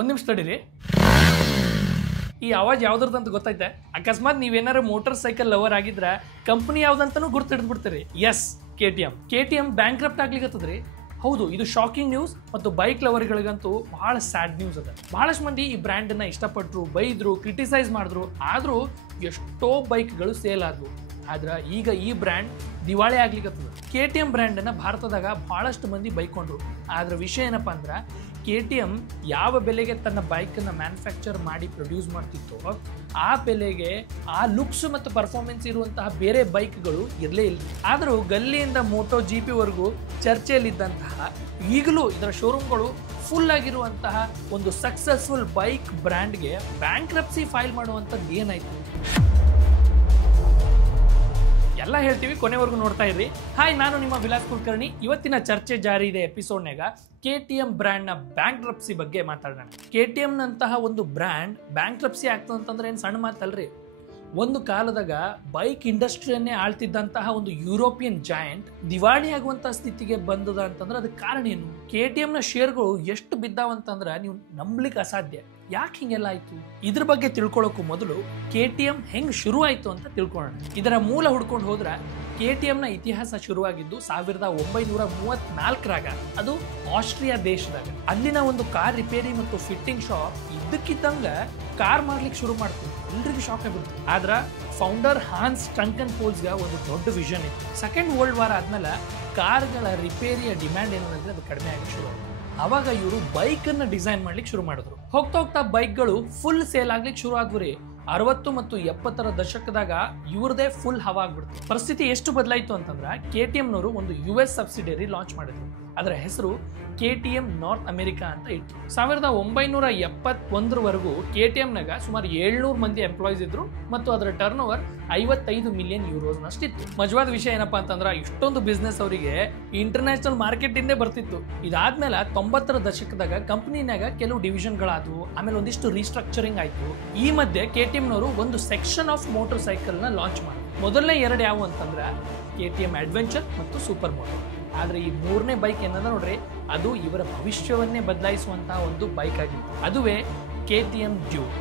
ಒಂದು ನಿಮಿಷ ತಡೀರಿ. ಈ ಆವಾಜ್ ಯಾವ್ದ್ರದ್ದು ಅಂತ ಗೊತ್ತೈತೆ? ಅಕಸ್ಮಾತ್ ನೀವೇನಾರು ಮೋಟರ್ ಸೈಕಲ್ ಲವರ್ ಆಗಿದ್ರೆ ಕಂಪನಿ ಯಾವ್ದಂತನೂ ಗುರ್ತಿಡ್ಬಿಡ್ತೀರಿ. ಎಸ್, KTM ಬ್ಯಾಂಕ್ರಪ್ಟ್ ಆಗ್ಲಿಕ್ಕತ್ತದ್ರಿ. ಹೌದು, ಇದು ಶಾಕಿಂಗ್ ನ್ಯೂಸ್ ಮತ್ತು ಬೈಕ್ ಲವರ್ಗಳಿಗಂತೂ ಬಹಳ ಸ್ಯಾಡ್ ನ್ಯೂಸ್ ಅದ. ಬಹಳಷ್ಟು ಮಂದಿ ಈ ಬ್ರ್ಯಾಂಡನ್ನ ಇಷ್ಟಪಟ್ಟರು, ಬೈದ್ರು, ಕ್ರಿಟಿಸೈಸ್ ಮಾಡಿದ್ರು. ಆದರೂ ಎಷ್ಟೋ ಬೈಕ್ಗಳು ಸೇಲ್ ಆದವು. ಆದ್ರೆ ಈಗ ಈ ಬ್ರ್ಯಾಂಡ್ ದಿವಾಳಿ ಆಗ್ಲಿಕ್ಕತ್ತದ. KTM ಬ್ರ್ಯಾಂಡನ್ನು ಭಾರತದಾಗ ಬಹಳಷ್ಟು ಮಂದಿ ಬೈಕೊಂಡ್ರು. ಆದ್ರೆ ವಿಷಯ ಏನಪ್ಪ ಅಂದ್ರೆ KTM ಯಾವ ಬೆಲೆಗೆ ತನ್ನ ಬೈಕನ್ನು ಮ್ಯಾನುಫ್ಯಾಕ್ಚರ್ ಮಾಡಿ ಪ್ರೊಡ್ಯೂಸ್ ಮಾಡ್ತಿತ್ತೋ ಆ ಬೆಲೆಗೆ ಆ ಲುಕ್ಸ್ ಮತ್ತು ಪರ್ಫಾರ್ಮೆನ್ಸ್ ಇರುವಂತಹ ಬೇರೆ ಬೈಕ್ಗಳು ಇರಲೇ ಇಲ್ಲ. ಆದರೂ ಗಲ್ಲಿಯಿಂದ ಮೋಟೋ GP ವರೆಗೂ ಚರ್ಚೆಯಲ್ಲಿದ್ದಂತಹ, ಈಗಲೂ ಇದರ ಶೋರೂಮ್ಗಳು ಫುಲ್ ಆಗಿರುವಂತಹ ಒಂದು ಸಕ್ಸಸ್ಫುಲ್ ಬೈಕ್ ಬ್ರ್ಯಾಂಡ್ಗೆ ಬ್ಯಾಂಕ್ರಪ್ಸಿ ಫೈಲ್ ಮಾಡುವಂಥದ್ದು ಏನಾಯ್ತು ಎಲ್ಲ ಹೇಳ್ತೀವಿ, ಕೊನೆವರೆಗೂ ನೋಡ್ತಾ ಇರ್ರಿ. ಹಾಯ್, ನಾನು ನಿಮ್ಮ ವಿಲಾಸ್ ಕುಲಕರ್ಣಿ. ಇವತ್ತಿನ ಚರ್ಚೆ ಜಾರಿ ಇದೆ ಎಪಿಸೋಡ್ನಾಗ KTM ಬ್ರ್ಯಾಂಡ್ನ ಬ್ಯಾಂಕ್ರಪ್ಸಿ ಬಗ್ಗೆ ಮಾತಾಡೋಣ. KTM ನಂತಹ ಒಂದು ಬ್ರ್ಯಾಂಡ್ ಬ್ಯಾಂಕ್ರಪ್ಸಿ ಆಗ್ತದೆ ಅಂತಂದ್ರೆ ಏನು ಸಣ್ಣ ಮಾತಲ್ರಿ. ಒಂದು ಕಾಲದಾಗ ಬೈಕ್ ಇಂಡಸ್ಟ್ರಿಯನ್ನೇ ಆಳ್ತಿದ್ದಂತಹ ಒಂದು ಯುರೋಪಿಯನ್ ಜಾಯಿಂಟ್ ದಿವಾಳಿ ಆಗುವಂತಹ ಸ್ಥಿತಿಗೆ ಬಂದದ ಅಂತಂದ್ರೆ ಅದಕ್ಕೆ ಕಾರಣ ಏನು? KTMನ ಶೇರ್ಗಳು ಎಷ್ಟು ಬಿದ್ದಾವಂತಂದ್ರೆ ನೀವು ನಂಬಲಿಕ್ಕೆ ಅಸಾಧ್ಯ. ಯಾಕೆ ಹಿಂಗೆಲ್ಲ ಆಯ್ತು? ಇದ್ರ ಬಗ್ಗೆ ತಿಳ್ಕೊಳ್ಳೋಕ್ಕೂ ಮೊದಲು KTM ಹೆಂಗ್ ಶುರು ಆಯ್ತು ಅಂತ ತಿಳ್ಕೊಳ್ಳೋಣ. ಇದರ ಮೂಲ ಹುಡ್ಕೊಂಡು ಹೋದ್ರೆ KTMನ ಇತಿಹಾಸ ಶುರುವಾಗಿದ್ದು 1934ರಾಗ. ಅದು ಆಸ್ಟ್ರಿಯಾ ದೇಶದಾಗ. ಅಲ್ಲಿನ ಒಂದು ಕಾರ್ ರಿಪೇರಿ ಮತ್ತು ಫಿಟ್ಟಿಂಗ್ ಶಾಪ್ ಇದ್ದಕ್ಕಿದ್ದಂಗ ಕಾರ್ ಮಾಡ್ಲಿಕ್ಕೆ ಶುರು ಮಾಡ್ತೀವಿ. ಎಲ್ರಿಗೂ ಶಾಕ್ ಆಗ್ಬಿಡ್ತು. ಆದ್ರ ಫೌಂಡರ್ ಹಾನ್ಸ್ ಟ್ರಂಕನ್ಪೋಲ್ಸ್ಗೆ ಒಂದು ದೊಡ್ಡ ವಿಷನ್ ಇತ್ತು. ಸೆಕೆಂಡ್ ವರ್ಲ್ಡ್ ವಾರ್ ಆದ್ಮೇಲೆ ಕಾರ್ಗಳ ರಿಪೇರಿಯ ಡಿಮ್ಯಾಂಡ್ ಏನಂದ್ರೆ ಅದು ಕಡಿಮೆ ಆಗಿ ಶುರು ಆಯಿತು. ಅವಾಗ ಇವರು ಬೈಕ್ ಅನ್ನ ಡಿಸೈನ್ ಮಾಡ್ಲಿಕ್ಕೆ ಶುರು ಮಾಡಿದ್ರು. ಹೋಗ್ತಾ ಹೋಗ್ತಾ ಬೈಕ್ಗಳು ಫುಲ್ ಸೇಲ್ ಆಗ್ಲಿಕ್ಕೆ ಶುರು ಆದ್ರಿ. 60 ಮತ್ತು 70ರ ದಶಕದಾಗ ಇವ್ರದೇ ಫುಲ್ ಹವಾ ಆಗ್ಬಿಡ್ತು. ಪರಿಸ್ಥಿತಿ ಎಷ್ಟು ಬದಲಾಯಿತು ಅಂತಂದ್ರೆ KTMನವರು ಒಂದು US ಸಬ್ಸಿಡರಿ ಲಾಂಚ್ ಮಾಡಿದ್ರು. ಅದರ ಹೆಸರು KTM ನಾರ್ತ್ ಅಮೆರಿಕಾ ಅಂತ ಇತ್ತು. 1971ರವರೆಗೂ KTMನಾಗ ಸುಮಾರು 700 ಮಂದಿ ಎಂಪ್ಲಾಯೀಸ್ ಇದ್ರು ಮತ್ತು ಅದರ ಟರ್ನ್ ಓವರ್ 55 ಮಿಲಿಯನ್ ಯೂರೋಸ್ನಷ್ಟಿತ್ತು. ಮಜವಾದ ವಿಷಯ ಏನಪ್ಪಾ ಅಂತಂದ್ರೆ ಇಷ್ಟೊಂದು ಬಿಸ್ನೆಸ್ ಅವರಿಗೆ ಇಂಟರ್ನ್ಯಾಷನಲ್ ಮಾರ್ಕೆಟ್ ಇಂದೇ ಬರ್ತಿತ್ತು. ಇದಾದ್ಮೇಲೆ 90ರ ದಶಕದಾಗ ಕಂಪನಿನಾಗ ಕೆಲವು ಡಿವಿಷನ್ಗಳಾದವು. ಆಮೇಲೆ ಒಂದಿಷ್ಟು ರೀಸ್ಟ್ರಕ್ಚರಿಂಗ್ ಆಯ್ತು. ಈ ಮಧ್ಯೆ KTMನವರು ಒಂದು ಸೆಕ್ಷನ್ ಆಫ್ ಮೋಟರ್ ಸೈಕಲ್ ನ ಲಾಂಚ್ ಮಾಡಿದ್ರು. ಮೊದಲನೇ ಎರಡು ಯಾವ ಅಂತಂದ್ರೆ KTM ಅಡ್ವೆಂಚರ್ ಮತ್ತು ಸೂಪರ್ ಮೋಟೋ. ಆದ್ರೆ ಈ ಮೂರನೇ ಬೈಕ್ ಏನದ ನೋಡ್ರಿ, ಅದು ಇವರ ಭವಿಷ್ಯವನ್ನೇ ಬದಲಾಯಿಸುವಂತಹ ಒಂದು ಬೈಕ್ ಆಗಿತ್ತು. ಅದುವೇ KTM ಡ್ಯೂಕ್.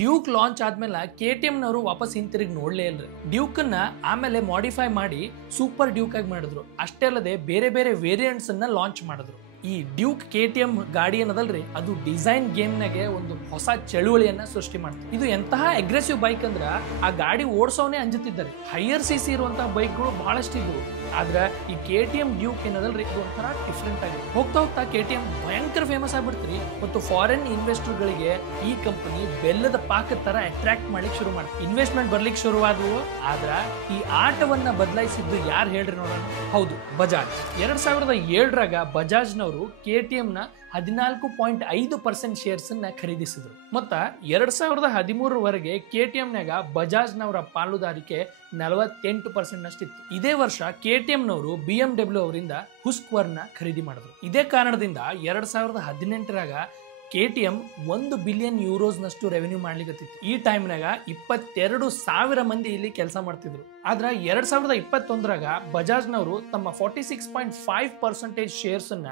ಡ್ಯೂಕ್ ಲಾಂಚ್ ಆದ್ಮೇಲೆ KTMನವರು ವಾಪಸ್ ಹಿಂತಿರುಗಿ ನೋಡ್ಲೇ ಇಲ್ರಿ. ಡ್ಯೂಕ್ ಅನ್ನ ಆಮೇಲೆ ಮಾಡಿಫೈ ಮಾಡಿ ಸೂಪರ್ ಡ್ಯೂಕ್ ಆಗಿ ಮಾಡಿದ್ರು. ಅಷ್ಟೇ ಅಲ್ಲದೆ ಬೇರೆ ಬೇರೆ ವೇರಿಯಂಟ್ಸ್ ಅನ್ನ ಲಾಂಚ್ ಮಾಡಿದ್ರು. ಈ ಡ್ಯೂಕ್ KTM ಗಾಡಿ ಏನದಲ್ರಿ, ಅದು ಡಿಸೈನ್ ಗೇಮ್ನಾಗೆ ಒಂದು ಹೊಸ ಚಳುವಳಿಯನ್ನ ಸೃಷ್ಟಿ ಮಾಡ್ತಾರೆ. ಇದು ಎಂತಹ ಅಗ್ರೆಸಿವ್ ಬೈಕ್ ಅಂದ್ರೆ ಆ ಗಾಡಿ ಓಡಿಸೋನೇ ಅಂಜುತ್ತಿದ್ದಾರೆ. ಹೈಯರ್ CC ಇರುವಂತಹ ಬೈಕ್ಗಳು ಬಹಳಷ್ಟು ಇದ್ವು. ಆದ್ರೆ ಈ KTM ಡ್ಯೂಕ್ ಏನದಲ್ರಿ, ಇದು ಒಂಥರ ಡಿಫ್ರೆಂಟ್ ಆಗಿದೆ. ಹೋಗ್ತಾ ಹೋಗ್ತಾ KTM ಭಯಂಕರ ಫೇಮಸ್ ಆಗ್ಬಿಡ್ತೀರಿ ಮತ್ತು ಫಾರಿನ್ ಇನ್ವೆಸ್ಟರ್ಗಳಿಗೆ ಈ ಕಂಪನಿ ಬೆಲ್ಲದ ಪಾಕದ ತರ ಅಟ್ರಾಕ್ಟ್ ಮಾಡ್ಲಿಕ್ಕೆ ಶುರು ಮಾಡ್ತಾರೆ. ಇನ್ವೆಸ್ಟ್ಮೆಂಟ್ ಬರ್ಲಿಕ್ಕೆ ಶುರುವಾದವು. ಆದ್ರ ಈ ಆಟವನ್ನ ಬದಲಾಯಿಸಿದ್ದು ಯಾರು ಹೇಳ್ರಿ ನೋಡೋಣ? ಹೌದು, ಬಜಾಜ್. 2007ರಾಗ ಬಜಾಜ್ನವರು KTMನ 14.5% ಶೇರ್ಸ್ ಅನ್ನ ಖರೀದಿಸಿದ್ರು. ಮತ್ತ 2013ರವರೆಗೆ KTMನಾಗ ಬಜಾಜ್ನವರ ಪಾಲುದಾರಿಕೆ 48% ನಷ್ಟಿತ್ತು. ಇದೇ ವರ್ಷ KTMನವರು BMW ಅವರಿಂದ ಹುಸ್ಕ್ವರ್ನ ಖರೀದಿ ಮಾಡಿದ್ರು. ಇದೇ ಕಾರಣದಿಂದ 2018ರಾಗ KTM 1 ಬಿಲಿಯನ್ ಯೂರೋಸ್ನಷ್ಟು ರೆವೆನ್ಯೂ ಮಾಡ್ಲಿಕ್ಕೆ. ಈ ಟೈಮ್ನಾಗ 22,000 ಮಂದಿ ಇಲ್ಲಿ ಕೆಲಸ ಮಾಡ್ತಿದ್ರು. ಆದ್ರೆ 2021ರಾಗ ಬಜಾಜ್ನವರು ತಮ್ಮ 46.5% ಶೇರ್ಸ್ ಅನ್ನ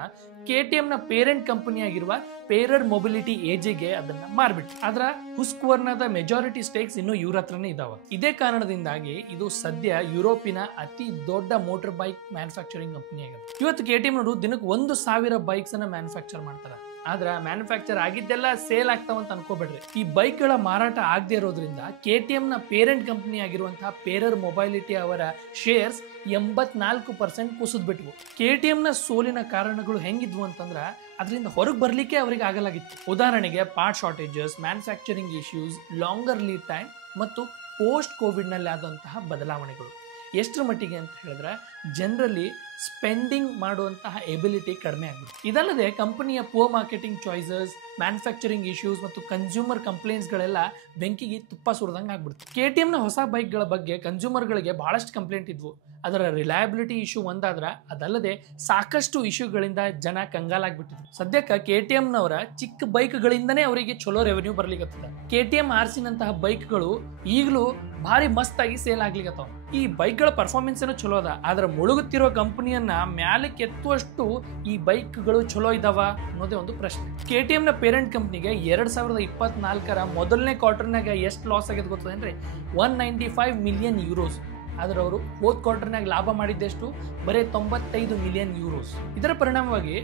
KTMನ ಪೇರೆಂಟ್ ಕಂಪನಿ ಆಗಿರುವ ಪೇರರ್ ಮೊಬಿಲಿಟಿ AGಗೆ ಅದನ್ನ ಮಾರ್ಬಿಟ್ಟು. ಆದ್ರ ಹುಸ್ಕ್ವರ್ನದ ಮೆಜಾರಿಟಿ ಸ್ಟೇಕ್ಸ್ ಇನ್ನು ಇವ್ರ ಹತ್ರನೇ ಇದಾವ. ಇದೇ ಕಾರಣದಿಂದಾಗಿ ಇದು ಸದ್ಯ ಯುರೋಪಿನ ಅತಿ ದೊಡ್ಡ ಮೋಟರ್ ಬೈಕ್ ಮ್ಯಾನುಫ್ಯಾಕ್ಚರಿಂಗ್ ಕಂಪನಿ ಆಗಿದೆ. ಇವತ್ತು KTMನವರು ದಿನಕ್ಕೆ 1,000 ಬೈಕ್ಸ್ ಅನ್ನ ಮ್ಯಾನುಫ್ಯಾಕ್ಚರ್ ಮಾಡ್ತಾರೆ. ಆದ್ರೆ ಮ್ಯಾನುಫ್ಯಾಕ್ಚರ್ ಆಗಿದ್ದೆಲ್ಲ ಸೇಲ್ ಆಗ್ತಾವಂತ ಅನ್ಕೋಬೇಡ್ರಿ. ಈ ಬೈಕ್ಗಳ ಮಾರಾಟ ಆಗದೆ ಇರೋದ್ರಿಂದ KTMನ ಪೇರೆಂಟ್ ಕಂಪನಿ ಆಗಿರುವಂತಹ ಪೇರರ್ ಮೊಬೈಲಿಟಿ ಅವರ ಶೇರ್ಸ್ 84% ಕುಸಿದ್ ಬಿಟ್ವು. KTMನ ಸೋಲಿನ ಕಾರಣಗಳು ಹೆಂಗಿದ್ವು ಅಂತಂದ್ರ ಅದರಿಂದ ಹೊರಗೆ ಬರ್ಲಿಕ್ಕೆ ಅವರಿಗೆ ಆಗಲಾಗಿತ್ತು. ಉದಾಹರಣೆಗೆ part shortages, manufacturing issues, longer lead time ಮತ್ತು ಪೋಸ್ಟ್ ಕೋವಿಡ್ ನಲ್ಲಿ ಆದಂತಹ ಬದಲಾವಣೆಗಳು. ಎಷ್ಟರ ಮಟ್ಟಿಗೆ ಅಂತ ಹೇಳಿದ್ರೆ ಜನರಲಿ ಸ್ಪೆಂಡಿಂಗ್ ಮಾಡುವಂತಹ ಎಬಿಲಿಟಿ ಕಡಿಮೆ ಆಗುತ್ತೆ. ಇದಲ್ಲದೆ ಕಂಪನಿಯ poor marketing choices, manufacturing issues ಮತ್ತು ಕನ್ಸ್ಯೂಮರ್ ಕಂಪ್ಲೇಂಟ್ಸ್ಗಳೆಲ್ಲ ಬೆಂಕಿಗೆ ತುಪ್ಪ ಸುರಿದಂಗೆ ಆಗ್ಬಿಡುತ್ತೆ. KTMನ ಹೊಸ ಬೈಕ್ಗಳ ಬಗ್ಗೆ ಕನ್ಸ್ಯೂಮರ್ಗಳಿಗೆ ಬಹಳಷ್ಟು ಕಂಪ್ಲೇಂಟ್ ಇದ್ವು. ಅದರ ರಿಲಯಬಿಲಿಟಿ ಇಶ್ಯೂ ಒಂದಾದ್ರೆ ಅದಲ್ಲದೆ ಸಾಕಷ್ಟು ಇಶ್ಯೂಗಳಿಂದ ಜನ ಕಂಗಾಲಾಗ್ಬಿಟ್ಟಿದ್ರು. ಸದ್ಯಕ್ಕೆ KTMನವರ ಚಿಕ್ಕ ಬೈಕ್ಗಳಿಂದನೇ ಅವರಿಗೆ ಚಲೋ ರೆವೆನ್ಯೂ ಬರ್ಲಿಕ್ಕತ್ತದ. KTM RC ನಂತಹ ಬೈಕ್ಗಳು ಈಗಲೂ ಭಾರಿ ಮಸ್ತ್ ಆಗಿ ಸೇಲ್ ಆಗ್ಲಿಕ್ಕತ್ತಾವ. ಈ ಬೈಕ್ಗಳ ಪರ್ಫಾರ್ಮೆನ್ಸ್ ಏನೋ ಚಲೋ ಅದ, ಆದ್ರೆ ಮುಳುಗುತ್ತಿರುವ ಕಂಪನಿಯನ್ನ ಮ್ಯಾಲೆ ಕೆತ್ತುವಷ್ಟು ಈ ಬೈಕ್ಗಳು ಚಲೋ ಇದಾವ ಅನ್ನೋದೇ ಒಂದು ಪ್ರಶ್ನೆ. KTMನ ಪೇರೆಂಟ್ ಕಂಪ್ನಿಗೆ 2024ರ ಮೊದಲನೇ ಕ್ವಾರ್ಟರ್ನಾಗ ಎಷ್ಟು ಲಾಸ್ ಆಗಿದೆ ಗೊತ್ತದೇನ್ರಿ? 195 ಮಿಲಿಯನ್ ಯೂರೋಸ್. ಆದ್ರೆ ಅವರು ಹೋದ ಕ್ವಾರ್ಟರ್ನಾಗ ಲಾಭ ಮಾಡಿದ್ದೆಷ್ಟು? ಬರೀ 95 ಮಿಲಿಯನ್ ಯೂರೋಸ್. ಇದರ ಪರಿಣಾಮವಾಗಿ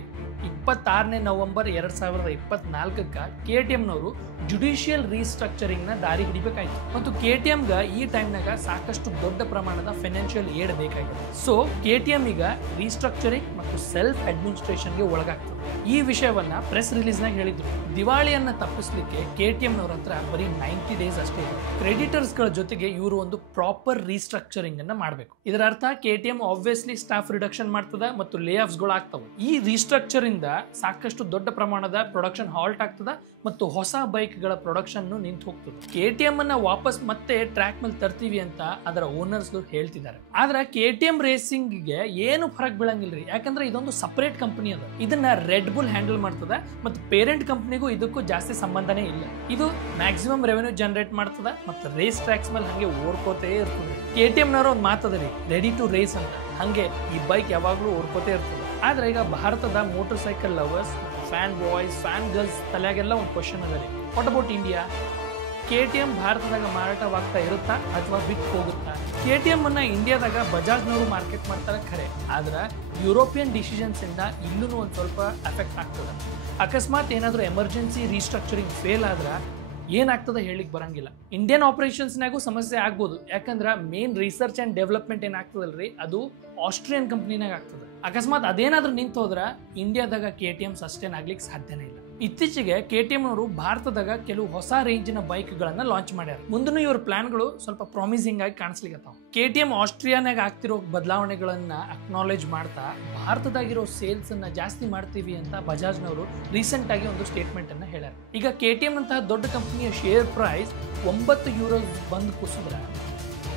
26ನೇ ನವೆಂಬರ್ 2024ಕ್ಕೆ KTMನವರು ಜುಡಿಷಿಯಲ್ ರೀಸ್ಟ್ರಕ್ಚರಿಂಗ್ನ ದಾರಿ ಹಿಡಿಬೇಕಾಯ್ತು. ಮತ್ತು KTMಗ ಈ ಟೈಮ್ನಾಗ ಸಾಕಷ್ಟು ದೊಡ್ಡ ಪ್ರಮಾಣದ ಫೈನಾನ್ಷಿಯಲ್ ಏಡ್ ಬೇಕಾಗಿದೆ. ಸೊ KTM ಈಗ ರೀಸ್ಟ್ರಕ್ಚರಿಂಗ್ ಮತ್ತು ಸೆಲ್ಫ್ ಅಡ್ಮಿನಿಸ್ಟ್ರೇಷನ್ಗೆ ಒಳಗಾಗ್ತದೆ. ಈ ವಿಷಯವನ್ನ ಪ್ರೆಸ್ ರಿಲೀಸ್ನಾಗ ಹೇಳಿದ್ರು. ದಿವಾಳಿಯನ್ನ ತಪ್ಪಿಸ್ಲಿಕ್ಕೆ KTMನವ್ರ ಹತ್ರ ಬರೀ 90 ಡೇಸ್ ಅಷ್ಟೇ ಇದೆ. ಕ್ರೆಡಿಟರ್ಸ್ಗಳ ಜೊತೆಗೆ ಇವರು ಒಂದು ಪ್ರಾಪರ್ ರೀಸ್ಟ್ರಕ್ಚರಿಂಗ್ ಅನ್ನ ಮಾಡಬೇಕು. ಇದರ ಅರ್ಥ KTM ಆಬ್ವಿಯಸ್ಲಿ ಸ್ಟಾಫ್ ರಿಡಕ್ಷನ್ ಮಾಡ್ತದ ಮತ್ತು ಲೇ ಆಫ್ಸ್ಗಳು ಆಗ್ತವೆ. ಈ ರೀಸ್ಟ್ರಕ್ಚರ್ ಇಂದ ಸಾಕಷ್ಟು ದೊಡ್ಡ ಪ್ರಮಾಣದ ಪ್ರೊಡಕ್ಷನ್ ಹಾಲ್ಟ್ ಆಗ್ತದ ಮತ್ತು ಹೊಸ ಬೈಕ್ಗಳ ಪ್ರೊಡಕ್ಷನ್ ನಿಂತು ಹೋಗ್ತದೆ. KTM ಅನ್ನ ವಾಪಸ್ ಮತ್ತೆ ಟ್ರ್ಯಾಕ್ ಮೇಲೆ ತರ್ತೀವಿ ಅಂತ ಅದರ ಓನರ್ಸ್ ಹೇಳ್ತಿದ್ದಾರೆ. ಆದ್ರೆ KTM ರೇಸಿಂಗ್ಗೆ ಏನು ಫರಕ್ ಬೀಳಂಗಿಲ್ರಿ, ಯಾಕಂದ್ರೆ ಇದೊಂದು ಸಪರೇಟ್ ಕಂಪನಿ ಅದ. ಇದನ್ನ ರೆಡ್ ಬುಲ್ ಹ್ಯಾಂಡಲ್ ಮಾಡ್ತದ ಮತ್ತು ಪೇರೆಂಟ್ ಕಂಪನಿಗೂ ಇದಕ್ಕೂ ಜಾಸ್ತಿ ಸಂಬಂಧನೇ ಇಲ್ಲ. ಇದು ಮ್ಯಾಕ್ಸಿಮಮ್ ರೆವೆನ್ಯೂ ಜನರೇಟ್ ಮಾಡ್ತದ ಮತ್ತು ರೇಸ್ ಟ್ರ್ಯಾಕ್ಸ್ ಮೇಲೆ ಹಂಗೆ ಓಡ್ಕೋತೇ ಇರ್ತದೆ. KTMನವರ ಒಂದು ಮಾತದರಿ, ರೆಡಿ ಟು ರೇಸ್ ಅಂತ. ಹಂಗೆ ಈ ಬೈಕ್ ಯಾವಾಗ್ಲೂ ಓಡ್ಕೋತೇ ಇರ್ತದೆ. ಆದ್ರೆ ಈಗ ಭಾರತದ motorcycle lovers, fan boys, fan girls ತಲೆಯಾಗೆಲ್ಲ ಒಂದು ಕ್ವಶನ್ ಅದ ರೀ, ವಾಟ್ ಅಬೌಟ್ ಇಂಡಿಯಾ? KTM ಭಾರತದಾಗ ಮಾರಾಟವಾಗ್ತಾ ಇರುತ್ತಾ ಅಥವಾ ಬಿಟ್ಟು ಹೋಗುತ್ತಾ? KTM ಅನ್ನ ಇಂಡಿಯಾದಾಗ ಬಜಾಜ್ನವರು ಮಾರ್ಕೆಟ್ ಮಾಡ್ತಾರೆ ಖರೆ, ಆದ್ರೆ ಯುರೋಪಿಯನ್ ಡಿಸಿಷನ್ಸ್ ಇಂದ ಇಲ್ಲೂ ಒಂದು ಸ್ವಲ್ಪ ಎಫೆಕ್ಟ್ ಆಗ್ತದೆ. ಅಕಸ್ಮಾತ್ ಏನಾದರೂ ಎಮರ್ಜೆನ್ಸಿ ರೀಸ್ಟ್ರಕ್ಚರಿಂಗ್ ಫೇಲ್ ಆದ್ರೆ ಏನಾಗ್ತದೆ ಹೇಳಿಕ್ ಬರಂಗಿಲ್ಲ. ಇಂಡಿಯನ್ ಆಪರೇಷನ್ಸ್ನಾಗೂ ಸಮಸ್ಯೆ ಆಗ್ಬೋದು, ಯಾಕಂದ್ರೆ ಮೇನ್ ರಿಸರ್ಚ್ ಅಂಡ್ ಡೆವಲಪ್ಮೆಂಟ್ ಏನಾಗ್ತದಲ್ರಿ ಅದು ಆಸ್ಟ್ರಿಯನ್ ಕಂಪ್ನಿನಾಗ ಆಗ್ತದೆ. ಅಕಸ್ಮಾತ್ ಅದೇನಾದ್ರೂ ನಿಂತು ಹೋದ್ರೆ ಇಂಡಿಯಾದಾಗ KTM ಸಸ್ಟೈನ್ ಆಗ್ಲಿಕ್ಕೆ ಸಾಧ್ಯನೇ ಇಲ್ಲ. ಇತ್ತೀಚೆಗೆ KTMನವರು ಭಾರತದಾಗ ಕೆಲವು ಹೊಸ ರೇಂಜಿನ ಬೈಕ್ಗಳನ್ನ ಲಾಂಚ್ ಮಾಡ್ಯಾರ. ಮುಂದೂ ಇವ್ರ ಪ್ಲಾನ್ಗಳು ಸ್ವಲ್ಪ ಪ್ರಾಮಿಸಿಂಗ್ ಆಗಿ ಕಾಣಿಸ್ಲಿಕ್ಕತ್ತಾವ. KTM ಆಸ್ಟ್ರಿಯಾನಾಗ ಆಗ್ತಿರೋ ಬದಲಾವಣೆಗಳನ್ನ ಅಕ್ನಾಲೇಜ್ ಮಾಡ್ತಾ ಭಾರತದಾಗಿರೋ ಸೇಲ್ಸ್ ಅನ್ನ ಜಾಸ್ತಿ ಮಾಡ್ತೀವಿ ಅಂತ ಬಜಾಜ್ನವರು ರೀಸೆಂಟ್ ಆಗಿ ಒಂದು ಸ್ಟೇಟ್ಮೆಂಟ್ ಅನ್ನ ಹೇಳ್ಯಾರ. ಈಗ KTM ಅಂತಹ ದೊಡ್ಡ ಕಂಪನಿಯ ಶೇರ್ ಪ್ರೈಸ್ 9 ಯೂರೋ ಬಂದು ಕುಸಿದ್ರೆ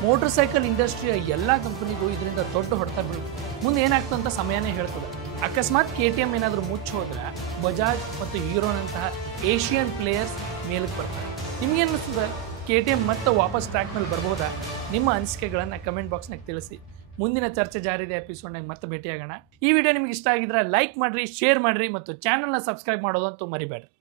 ಮೋಟರ್ ಸೈಕಲ್ ಇಂಡಸ್ಟ್ರಿಯ ಎಲ್ಲಾ ಕಂಪನಿಗೂ ಇದರಿಂದ ದೊಡ್ಡ ಹೊಡೆತ ಬೀಳುತ್ತೆ. ಮುಂದೆ ಏನಾಗ್ತದೆ ಅಂತ ಸಮಯನೇ ಹೇಳ್ತದೆ. ಅಕಸ್ಮಾತ್ KTM ಏನಾದರೂ ಮುಚ್ಚಿ ಹೋದ್ರೆ ಬಜಾಜ್ ಮತ್ತು ಹೀರೋನಂತಹ ಏಷಿಯನ್ ಪ್ಲೇಯರ್ಸ್ ಮೇಲಕ್ಕೆ ಬರ್ತಾರೆ. ನಿಮ್ಗೆ ಅನ್ನಿಸ್ತದೆ KTM ಮತ್ತೆ ವಾಪಸ್ ಟ್ರ್ಯಾಕ್ ಮೇಲೆ ಬರ್ಬೋದಾ? ನಿಮ್ಮ ಅನಿಸಿಕೆಗಳನ್ನು ಕಮೆಂಟ್ ಬಾಕ್ಸ್ನಾಗ ತಿಳಿಸಿ. ಮುಂದಿನ ಚರ್ಚೆ ಜಾರಿದೆ ಎಪಿಸೋಡ್ನಾಗ ಮತ್ತೆ ಭೇಟಿಯಾಗೋಣ. ಈ ವಿಡಿಯೋ ನಿಮ್ಗೆ ಇಷ್ಟ ಆಗಿದ್ರೆ ಲೈಕ್ ಮಾಡ್ರಿ, ಶೇರ್ ಮಾಡ್ರಿ ಮತ್ತು ಚಾನಲ್ನ ಸಬ್ಸ್ಕ್ರೈಬ್ ಮಾಡೋದಂತೂ ಮರಿಬೇಡ್ರಿ.